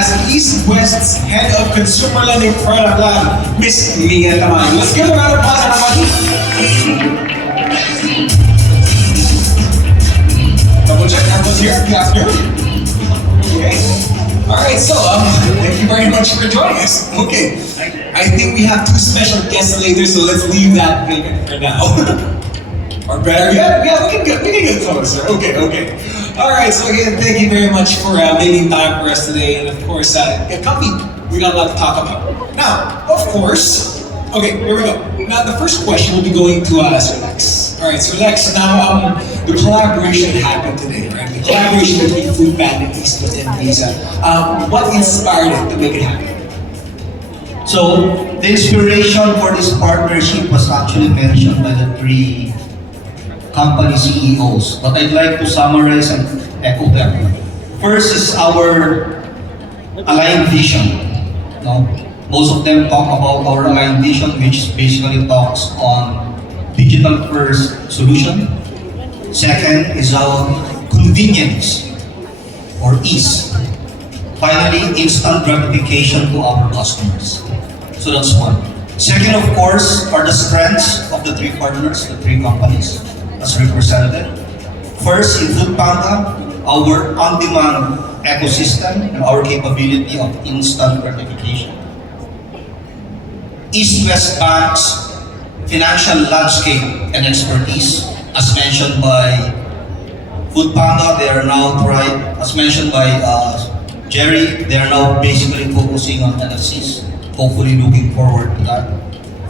as East West's Head of Consumer Lending Product Lab, Miss Mia Tamay. Let's give a round of applause, everybody. Double check, everyone's here. Good afternoon. Okay. All right, so thank you very much for joining us. Okay, I think we have two special guests later, so let's leave that vacant for now. Or better yet, yeah, we can get closer. Okay. All right, so again, thank you very much for making time for us today, and of course, get comfy. We got a lot to talk about. Now, of course, okay, here we go. Now, the first question will be going to Sir Lex. All right, Sir Lex, now the collaboration happened today, right? The collaboration between Foodpanda, East West, and Visa. What inspired it to make it happen? So, the inspiration for this partnership was actually mentioned by the three company CEOs, but I'd like to summarize and echo them. First is our aligned vision. No? Most of them talk about our aligned vision, which basically talks on digital first solution. Second is our convenience or ease. Finally, instant gratification to our customers. So that's one. Second, of course, are the strengths of the three partners, the three companies as represented. First, in Foodpanda, our on-demand ecosystem and our capability of instant gratification. East West Bank's financial landscape and expertise, as mentioned by Foodpanda, they are now as mentioned by Jerry, they are now basically focusing on NFCs, hopefully looking forward to that.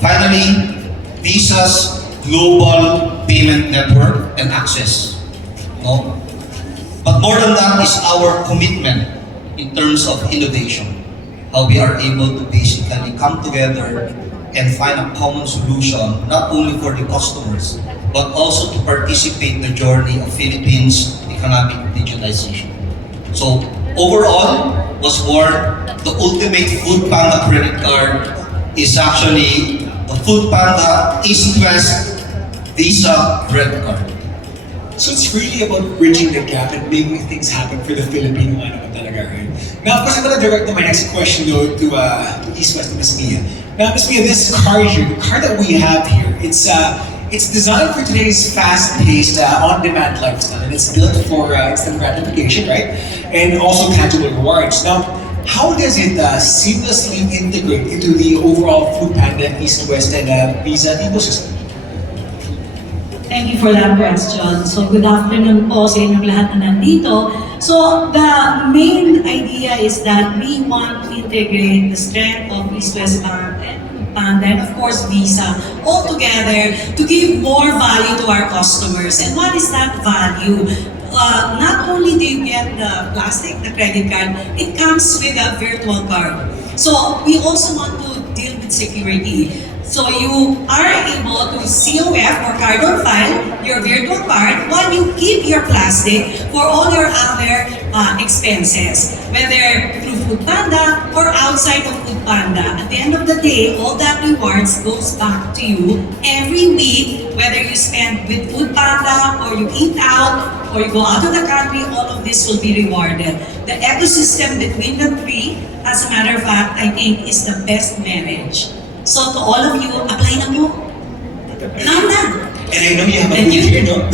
Finally, Visa's global payment network and access. No? But more than that is our commitment in terms of innovation. How we are able to basically come together and find a common solution, not only for the customers, but also to participate in the journey of Philippines' economic digitalization. So overall, was born the ultimate Foodpanda credit card is actually the Foodpanda East West Visa credit card. So it's really about bridging the gap and making things happen for the Filipino naman talaga, right? Now, of course, I'm going to direct my next question though to East West, to Ms. Mia. Now, Ms. Mia, this card here, the card that we have here, it's designed for today's fast-paced, on-demand lifestyle, and it's built for instant gratification, right? And also tangible rewards. Now, how does it seamlessly integrate into the overall Foodpanda, East West, and Visa ecosystem? Thank you for that question. So good afternoon po sa inyong lahat na nandito. So the main idea is that we want to integrate the strength of East West Bank and Foodpanda and of course Visa all together to give more value to our customers. And what is that value? Not only do you get the plastic, the credit card, it comes with a virtual card. So we also want to deal with security. So you are able to COF or card on file your virtual card while you keep your plastic for all your other expenses, whether through Foodpanda or outside of Foodpanda. At the end of the day, all that rewards goes back to you every week, whether you spend with Foodpanda or you eat out or you go out of the country, all of this will be rewarded. The ecosystem between the three, as a matter of fact, I think is the best marriage. So to all of you, apply na po. Now na. And I know you have a booth here, no?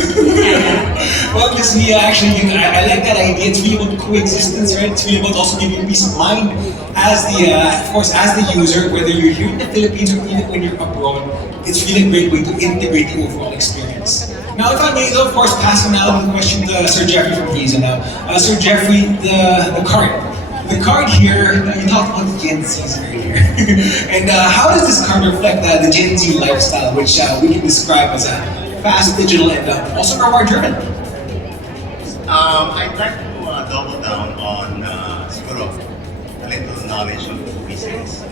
Well, Ms. Mia, actually, I like that idea. It's really about coexistence, right? It's really about also giving you peace of mind as the, of course, as the user, whether you're here in the Philippines or even when you're abroad. It's really a great way to integrate the overall experience. Now, if I may, though, of course, passing now the question to Sir Jeffrey from Visa now. Sir Jeffrey, the card. The card here, you talked about the Gen Zs earlier. And how does this card reflect the Gen Z lifestyle, which we can describe as a fast, digital, and also reward-driven? I'd like to double down on siguro a little knowledge of business.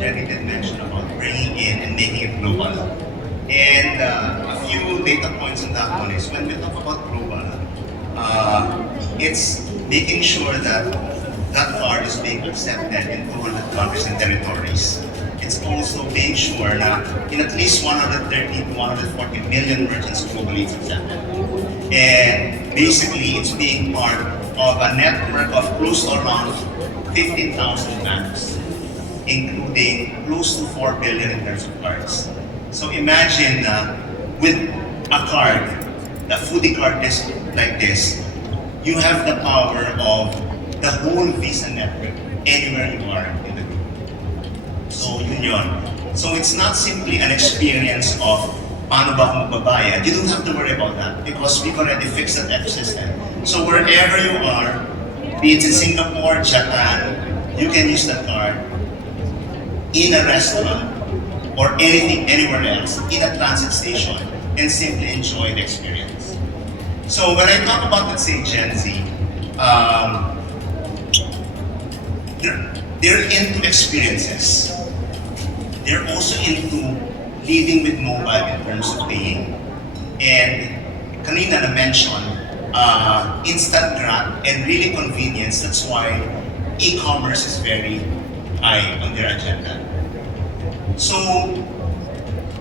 Jerry did mention about bringing in and making it global. And a few data points on that one is when we talk about global, it's making sure that that card is being accepted in 200 countries and territories. It's also being sure that in at least 130 to 140 million merchants globally it's accepted. And basically, it's being part of a network of close to around 15,000 maps, including close to 4 billion in terms of cards. So imagine with a card, the foodie card is like this, you have the power of the whole Visa network anywhere you are in the group. So yun yun. So it's not simply an experience of paano ba ako magbabayad. You don't have to worry about that because we've already fixed that ecosystem. So wherever you are, be it in Singapore, Japan, you can use that card in a restaurant or anything anywhere else, in a transit station, and simply enjoy the experience. So when I talk about, let's say, Gen Z, they're into experiences. They're also into leading with mobile in terms of paying. And kanina na-mention, instant grab and really convenience. That's why e-commerce is very high on their agenda. So,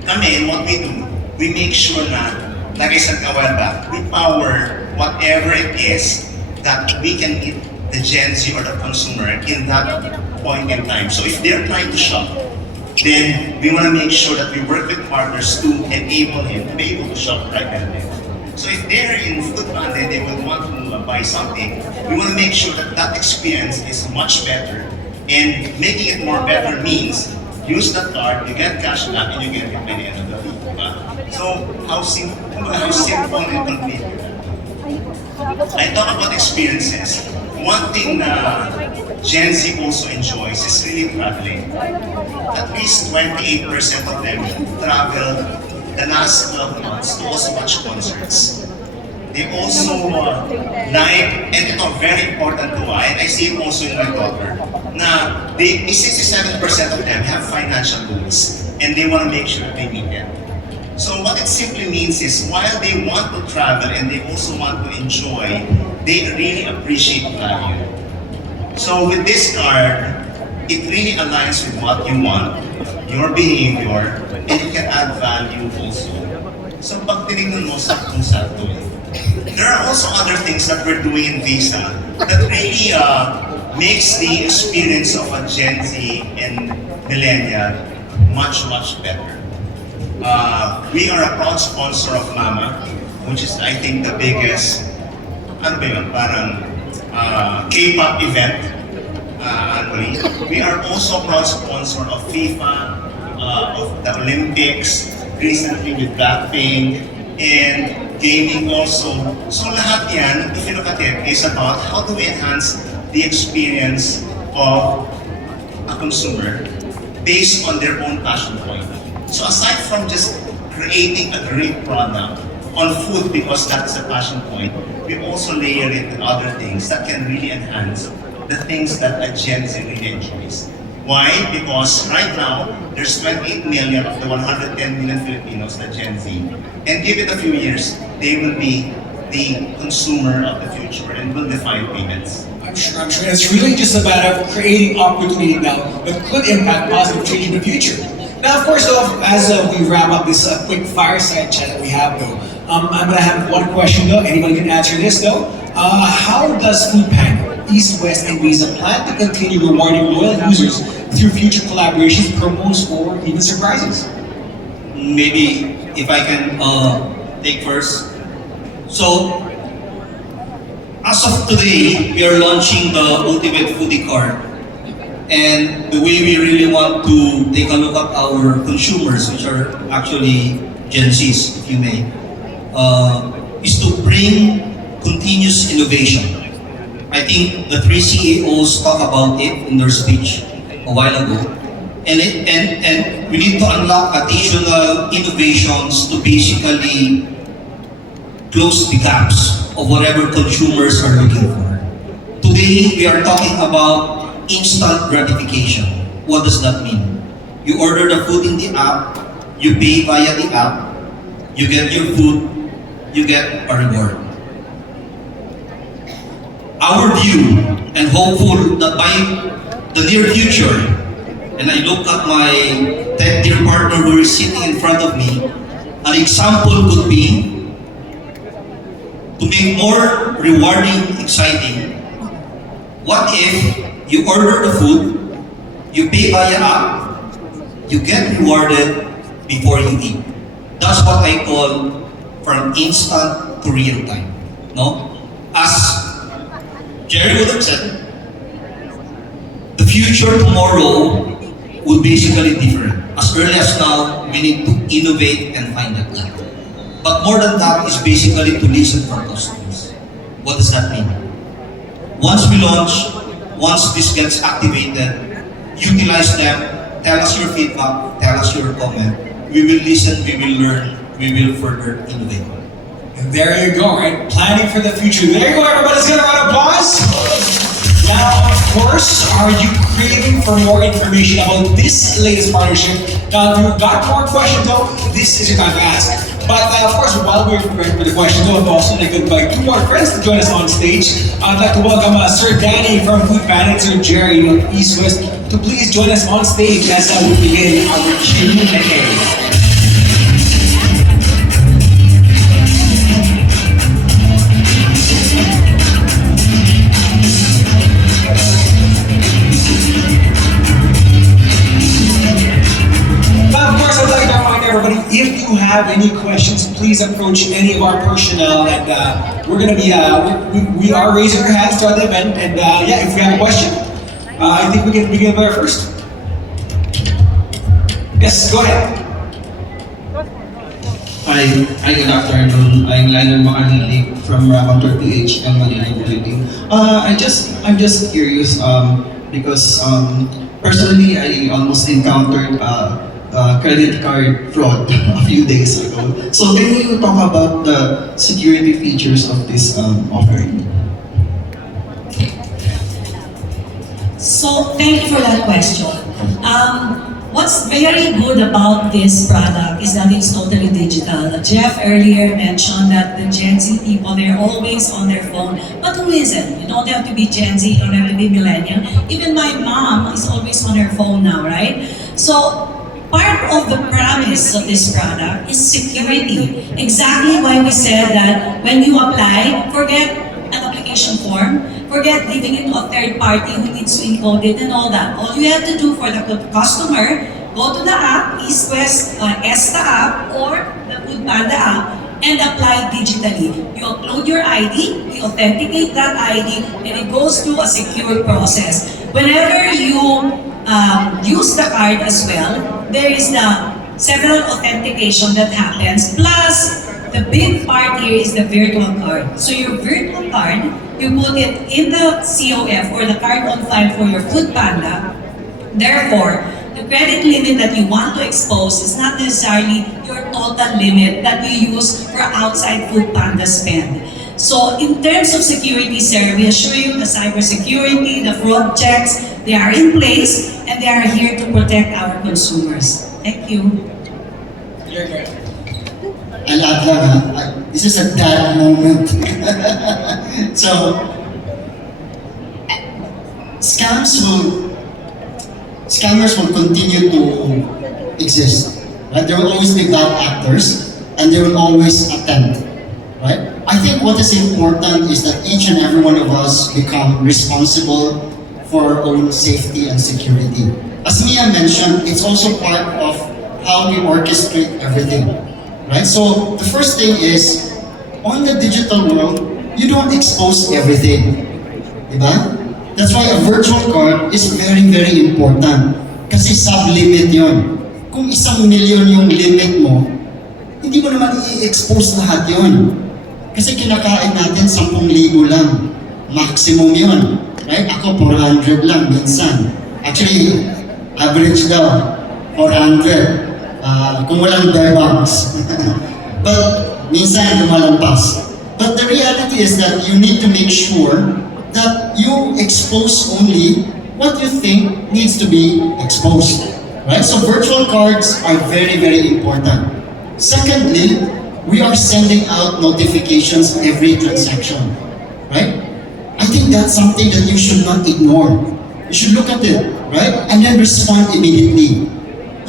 kami, what we do, we make sure na, like I said a while back, we power whatever it is that we can meet the Gen Z or the consumer in that point in time. So if they're trying to shop, then we want to make sure that we work with partners to enable him to be able to shop right then and there. So if they're in Foodpanda and they will want to buy something, we want to make sure that that experience is much better. And making it more better means use the card, you get cash back, and you get it by the end of the week. So how simple and convenient. I talk about experiences. One thing that Gen Z also enjoys is really traveling. At least 28% of them travel the last 12 months to also watch concerts. They also like, and ito very important to I see it also in my daughter, na 67% of them have financial goals and they want to make sure they meet them. So what it simply means is while they want to travel and they also want to enjoy, they really appreciate value. So with this card, it really aligns with what you want, your behavior, and it can add value also. So pag tinignan mo, saktong-sakto eh. There are also other things that we're doing in Visa that really makes the experience of a Gen Z and millennial much, much better. We are a proud sponsor of Mama, which is I think the biggest, ano ba yun, parang K-pop event annually. We are also a proud sponsor of FIFA, of the Olympics, recently with Blackpink, and gaming also. So lahat yan, if you look at it, is about how do we enhance the experience of a consumer based on their own passion point. So aside from just creating a great product on food because that is a passion point, we also layer it with other things that can really enhance the things that a Gen Z really enjoys. Why? Because right now, there's 28 million of the 110 million Filipinos that Gen Z. And give it a few years, they will be the consumer of the future and will define payments. I'm sure it's really just a matter of creating opportunity now that could impact positive change in the future. Now, of course, though, as we wrap up this quick fireside chat that we have, though, I'm going to have one question, though. Anybody can answer this, though. How does Foodpanda, East, West, and Visa plan to continue rewarding loyal users through future collaborations, promos, or even surprises? Maybe if I can take first. So, as of today, we are launching the Ultimate Foodie Card. And the way we really want to take a look at our consumers, which are actually Gen Zs, if you may, is to bring continuous innovation. I think the three CEOs talked about it in their speech a while ago. And we need to unlock additional innovations to basically close the gaps of whatever consumers are looking for. Today, we are talking about instant gratification. What does that mean? You order the food in the app, you pay via the app, you get your food, you get a reward. Our view, and hopeful that by the near future, and I look at my dear partner who is sitting in front of me, an example could be to make more rewarding, exciting. What if You order the food, you pay via app, you get rewarded before you eat. That's what I call from instant to real time. No? As Jerry would have said, the future tomorrow would basically different. As early as now, we need to innovate and find that gap. But more than that is basically to listen for customers. What does that mean? Once we launch, once this gets activated, utilize them, tell us your feedback, tell us your comment. We will listen, we will learn, we will further innovate. And there you go, right? Planning for the future. There you go, everybody. Let's get a round of applause. Now, of course, are you craving for more information about this latest partnership? Now, if you've got more questions, though, this is your time to ask. But of course, while we're preparing for the questions, though, I've also invite two more friends to join us on stage. I'd like to welcome Sir Danny from Food Panda and Sir Jerry of East West to please join us on stage as we begin our Q&A. Everybody, if you have any questions, please approach any of our personnel, and we're going to be we are raising our hands throughout the event, and yeah, if you have a question, I think we can begin with our first. Yes, go ahead. Hi, good afternoon. I'm Leonard Macanili from Rabang 30H and Manila Bulletin. I'm just curious because personally I almost encountered credit card fraud a few days ago. So can you talk about the security features of this offering? So thank you for that question. What's very good about this product is that it's totally digital. Jeff earlier mentioned that the Gen Z people, they're always on their phone. But who isn't? You don't have to be Gen Z, you don't have to be millennial. Even my mom is always on her phone now, right? So part of the promise of this product is security. Exactly why we said that when you apply, forget an application form, forget leaving it to a third party who needs to encode it and all that. All you have to do for the customer, go to the app, East West Esta app or the Food Panda app, and apply digitally. You upload your ID, we authenticate that ID, and it goes through a secure process. Whenever you use the card as well, there is the several authentication that happens, plus the big part here is the virtual card. So your virtual card, you put it in the COF or the card on file for your Food Panda. Therefore, the credit limit that you want to expose is not necessarily your total limit that you use for outside Food Panda spend. So in terms of security, sir, we assure you the cybersecurity, the fraud checks, they are in place and they are here to protect our consumers. Thank you. You're great. I'll add lang, this is a dad moment. So, scammers will continue to exist. Right? There will always be bad actors and they will always attempt. Right? I think what is important is that each and every one of us become responsible for our own safety and security. As Mia mentioned, it's also part of how we orchestrate everything. Right? So the first thing is, on the digital world, you don't expose everything. Diba? That's why a virtual card is very, very important. Kasi sub-limit yun. Kung 1 million yung limit mo, hindi mo naman i-expose lahat yun. Kasi kinakain natin 10,000 lang. Maximum yun. Right? Ako 400 lang minsan. Actually, average daw, 400. Kung walang bucks. But minsan lumalampas. But the reality is that you need to make sure that you expose only what you think needs to be exposed. Right? So virtual cards are very, very important. Secondly, we are sending out notifications every transaction. Right? I think that's something that you should not ignore. You should look at it, right? And then respond immediately.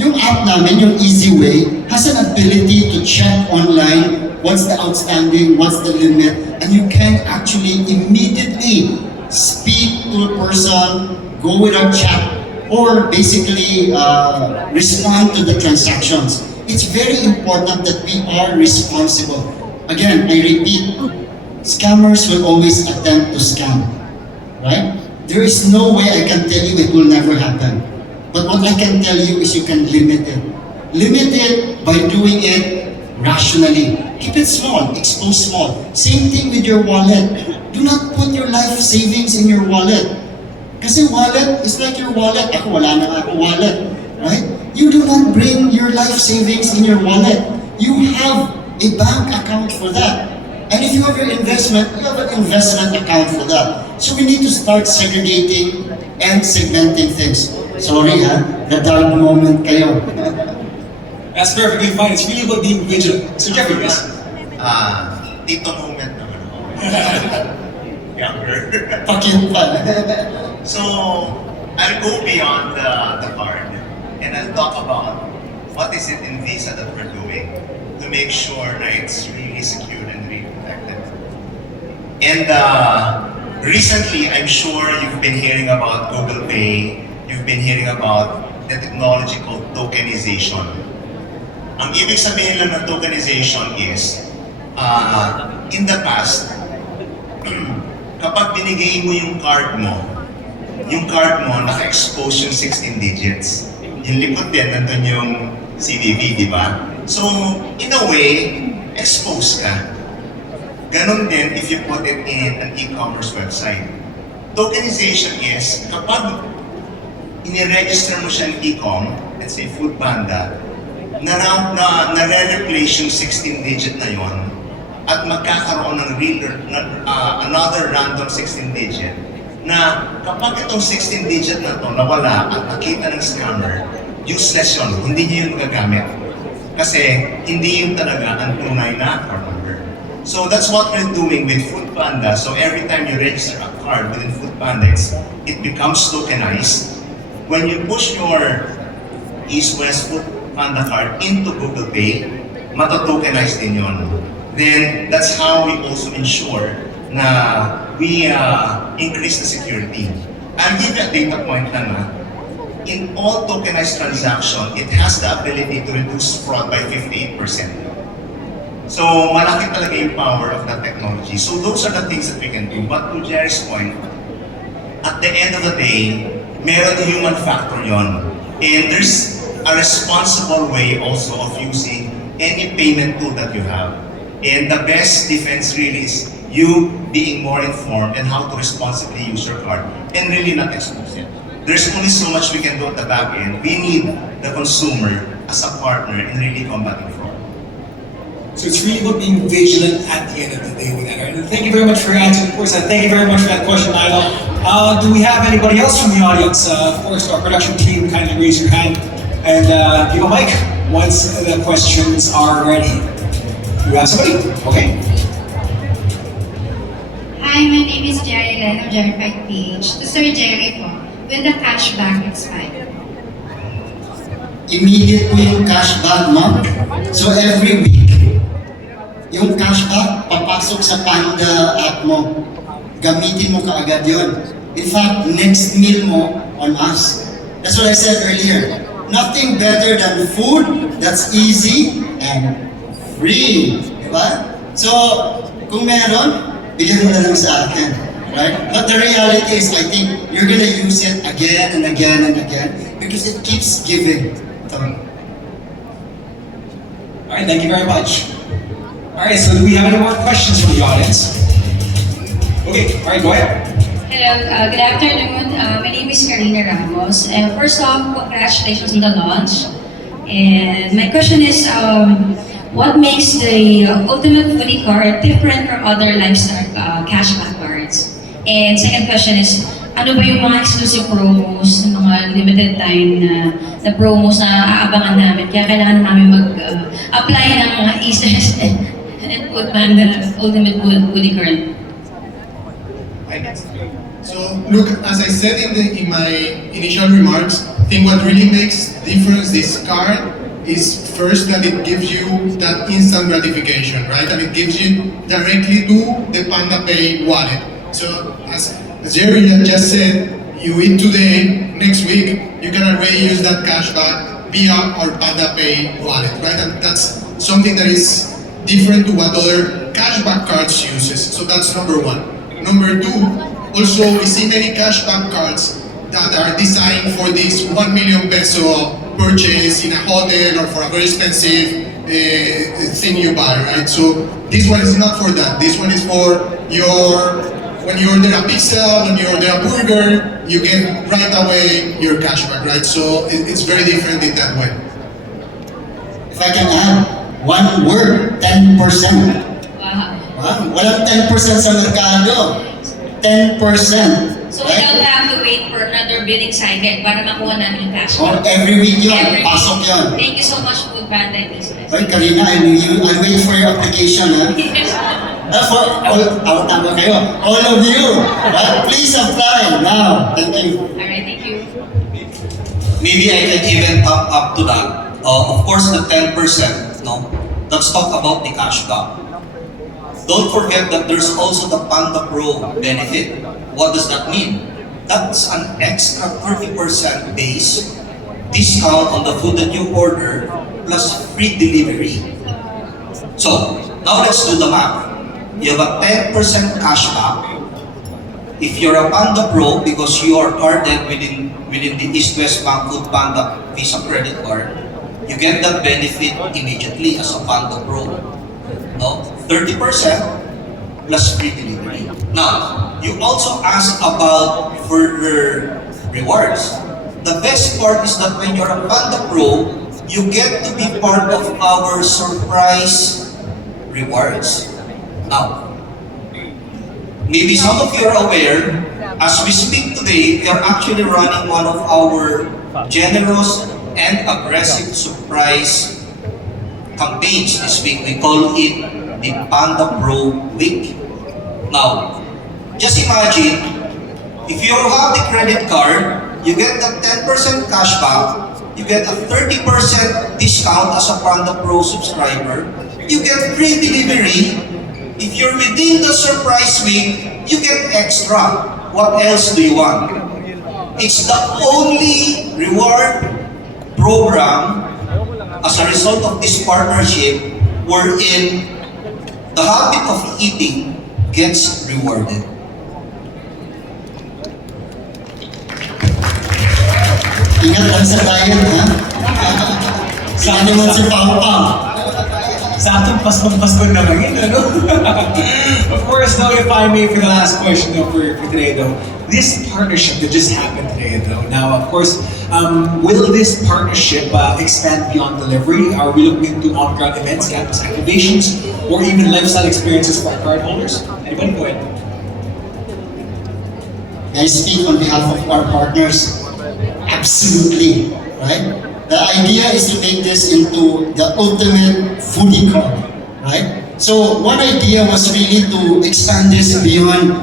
Yung app namin, yung Easy Way, has an ability to check online what's the outstanding, what's the limit, and you can actually immediately speak to a person, go with a chat, or basically respond to the transactions. It's very important that we are responsible. Again, I repeat, scammers will always attempt to scam, right? There is no way I can tell you it will never happen. But what I can tell you is you can limit it. Limit it by doing it rationally. Keep it small, expose small. Same thing with your wallet. Do not put your life savings in your wallet. Kasi wallet is like your wallet. Ako, wala na ako wallet. Right? You do not bring your life savings in your wallet. You have a bank account for that. And if you have your investment, you have an investment account for that. So we need to start segregating and segmenting things. Sorry ha, the dark moment kayo. That's perfectly fine. It's really about being vigilant. So Jeffrey, yes? Tito moment naman ako. Younger. Pakit pa. So, I'll go beyond the card and I'll talk about what is it in Visa that we're doing to make sure that it's really secure and really protected. And recently, I'm sure you've been hearing about Google Pay, you've been hearing about the technology called tokenization. Ang ibig sabihin lang ng tokenization is, in the past, kapag binigay mo yung card mo naka-expose yung 16 digits. Yung likod din, nandun yung CVV, di ba? So, in a way, expose ka. Ganon din if you put it in an e-commerce website. Tokenization is, kapag iniregister mo siya ng e-com, let's say Foodpanda, nare-replace yung 16-digit na yon at magkakaroon ng another random 16-digit na kapag itong 16-digit na to nawala at nakita ng scammer, useless yun, hindi niya yun gagamit. Kasi hindi yun talaga ang tunay na card number. So that's what we're doing with Foodpanda. So every time you register a card within Foodpanda, it becomes tokenized. When you push your East West Foodpanda card into Google Pay, mato-tokenize din yun. Then that's how we also ensure na we increase the security. I'll give you a data point lang ha. In all tokenized transaction, it has the ability to reduce fraud by 58%. So, malaki talaga yung power of that technology. So, those are the things that we can do. But to Jerry's point, at the end of the day, meron human factor yon. And there's a responsible way also of using any payment tool that you have. And the best defense really is you being more informed and how to responsibly use your card and really not expose it. There's only so much we can do at the back end. We need the consumer as a partner in really combating fraud. So it's really about being vigilant at the end of the day with that. Right? And thank you very much for answering the question. Thank you very much for that question, Lionel. Do we have anybody else from the audience? Of course, our production team, kindly raise your hand and give a mic once the questions are ready. Do you have somebody? Okay. Hi, my name is Jerry Len of Jerryfied PH. To Sir Jerry po, will the cashback expire? Immediate po yung cashback, ma'am. So every week, yung cashback papasok sa Panda app mo. Gamitin mo kaagad yun. In fact, next meal mo on us. That's what I said earlier. Nothing better than food that's easy and free. Diba? So, kung meron, bigyan mo na lang sa akin. Right? But the reality is, I think you're gonna use it again and again and again because it keeps giving. Alright, thank you very much. Alright, so do we have any more questions from the audience? Okay, alright, go ahead. Hello, good afternoon. My name is Karina Ramos. And first off, congratulations on the launch. And my question is, what makes the Ultimate Foodie card different from other lifestyle cashback cards? And second question is, ano ba yung mga exclusive promos, mga limited time na promos na aabangan namin? Kaya kailangan namin mag-apply ng mga Easters and Foodpanda Ultimate Foodie card. So, look, as I said in my initial remarks, I think what really makes difference this card is first that it gives you that instant gratification, right? And it gives you directly to the PandaPay wallet. So, as as Jerry had just said, you eat today, next week, you can already use that cashback via our PandaPay wallet, right? And that's something that is different to what other cashback cards uses. So that's number one. Number two, also we see many cashback cards that are designed for this 1 million peso purchase in a hotel or for a very expensive thing you buy, right? So this one is not for that. This one is for when you order a pizza, when you order a burger, you get right away your cashback, right? So it's very different in that way. If I can add one word, 10%. Wow. Wow, walang 10% sa merkado. 10%. So we don't have to wait for another billing cycle para makuha namin yung cash. Or every week yun, Every week. pasok yun. Thank you so much, Food Panda and Business. Oy, Karina, I'll wait for your application, ha? For all, tama kayo. All of you, right? Please apply now. Thank you. Alright, thank you. Maybe I can even top up to that. Of course, the 10%, no? Let's talk about the cashback. Don't forget that there's also the Panda Pro benefit. What does that mean? That's an extra 30% base discount on the food that you order plus free delivery. So, now let's do the math. You have a 10% cashback. If you're a Panda Pro, because you are carded within the East West Bank Food Panda Visa credit card, you get that benefit immediately as a Panda Pro. No? 30% plus free delivery. Now, you also asked about further rewards. The best part is that when you're a Panda Pro, you get to be part of our surprise rewards. Now, maybe some of you are aware, as we speak today, we are actually running one of our generous and aggressive surprise campaigns this week. We call it the Panda Pro Week. Now, just imagine, if you have the credit card, you get the 10% cashback, you get a 30% discount as a Panda Pro subscriber, you get free delivery. If you're within the surprise week, you get extra. What else do you want? It's the only reward program as a result of this partnership wherein the habit of eating gets rewarded. Ingat lang sa diet, ha? Saan naman si Pao Pao? Saktong Paskong-Pasko na lang yun, ano? Of course, though, if I may, for the last question though, for today, though, this partnership that just happened today, though, now, of course, will this partnership expand beyond delivery? Are we looking into on-ground events, campus activations, or even lifestyle experiences for our card holders? Anybody go ahead. I speak on behalf of our partners. Absolutely, right? The idea is to make this into the ultimate foodie card, right? So one idea was really to expand this beyond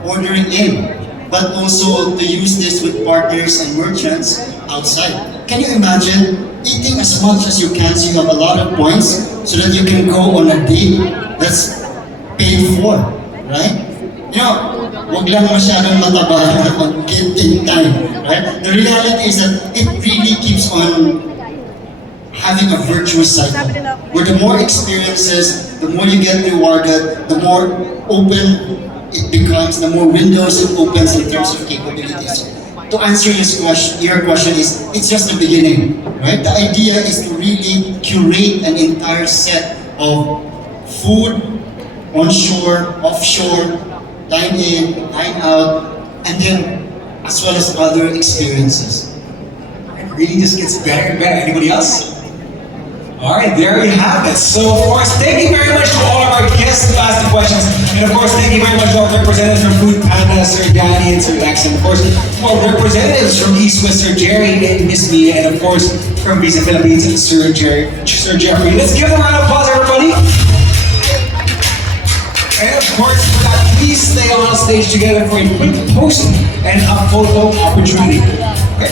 ordering in, but also to use this with partners and merchants outside. Can you imagine eating as much as you can so you have a lot of points so that you can go on a date that's paid for, right? You know, wag lang masyadong mataba on getting time, right? The reality is that it really keeps on having a virtuous cycle, where the more experiences, the more you get rewarded, the more open it becomes, the more windows it opens in terms of capabilities. To answer your question is, it's just the beginning, right? The idea is to really curate an entire set of food, onshore, offshore, dine in, dine out, and then as well as other experiences. It really just gets better and better. Anybody else? All right, there you have it. So, of course, thank you very much to all of our guests who asked the questions. And, of course, thank you very much to our representatives from Food Panda, Sir Danny and Sir Lex. And, of course, our representatives from East West, Sir Jerry and Miss Mia. And, of course, from Visa Philippines, Sir Jeffrey. Let's give them a round of applause, everybody. And of course, for that, please stay on stage together for a quick post and a photo opportunity. Okay?